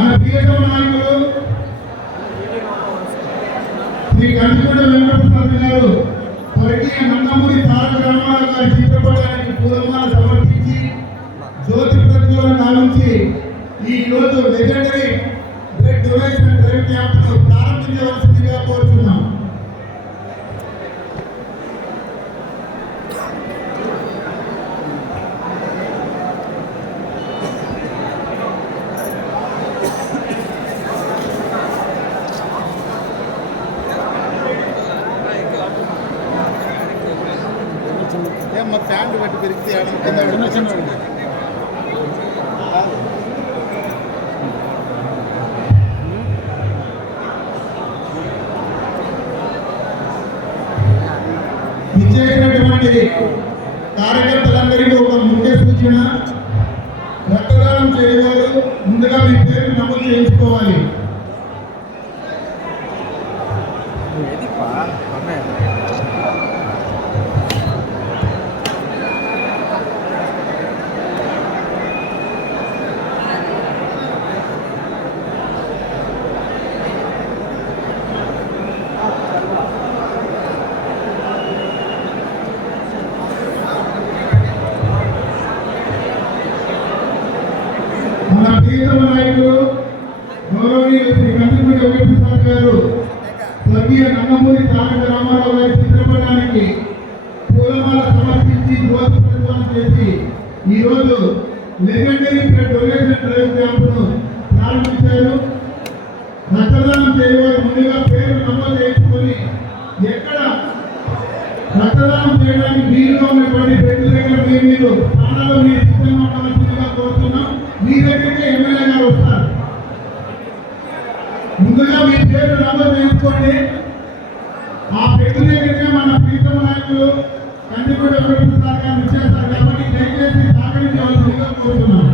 మన ప్రియతమ నాయకుడు శ్రీ గంటికొండ వెంకటప్రసాద్ గారు స్వర్గీయ నందమూరి తారక రామారావు గారి చిత్రపటానికి పూలమాల సమర్పించి జ్యోతి ప్రజ్వలన గావించి ఈ రోజు legendary blood donation drive camp ప్రారంభించవలసిందిగా కోరుతున్నాం ఏం మరి ప్యాంటు పెట్టి పెరిగితే ఆడ కింద ఇచ్చేసినటువంటి కార్యకర్తలందరికీ ఒక ముఖ్య సూచన. రక్తదానం చేయవారు ముందుగా మీ పేరు నమోదు చేయించుకోవాలి మన ప్రియతమ నాయకులు గౌరవనీయులు శ్రీ కంటిపూడి వెంకటప్రసాద్ గారు స్వర్గీయ నందమూరి తారక రామారావు గారి చిత్రపటానికి పూలమాల సమర్పించి జ్యోతి ప్రతిపాదన చేసి ఈరోజు లెజెండరీ డొనేషన్ డ్రైవ్ క్యాంపును ప్రారంభించారు. రక్తదానం చేయవారు ముందుగా పేరు నమోదు చేసుకొని ఎక్కడ రక్తదానం చేయడానికి వీలుగా ఉన్నటువంటి వ్యక్తి దగ్గర మీరు మీరు స్థానాల్లో మీరు సిద్ధంగా ఉండవలసిందిగా కోరుతున్నాం. మీ దగ్గరికి ఎమ్మెల్యే గారు వస్తారు. ముందుగా మీ పేరు నమోదు చేసుకోండి ఆ వ్యక్తి దగ్గరికి మన ప్రీతమ నాయకులు కందిపూడి వెంకటప్రసాద్ గారు ఇచ్చేస్తారు కాబట్టి దయచేసి సహకరించవలసిందిగా కోరుతున్నాం.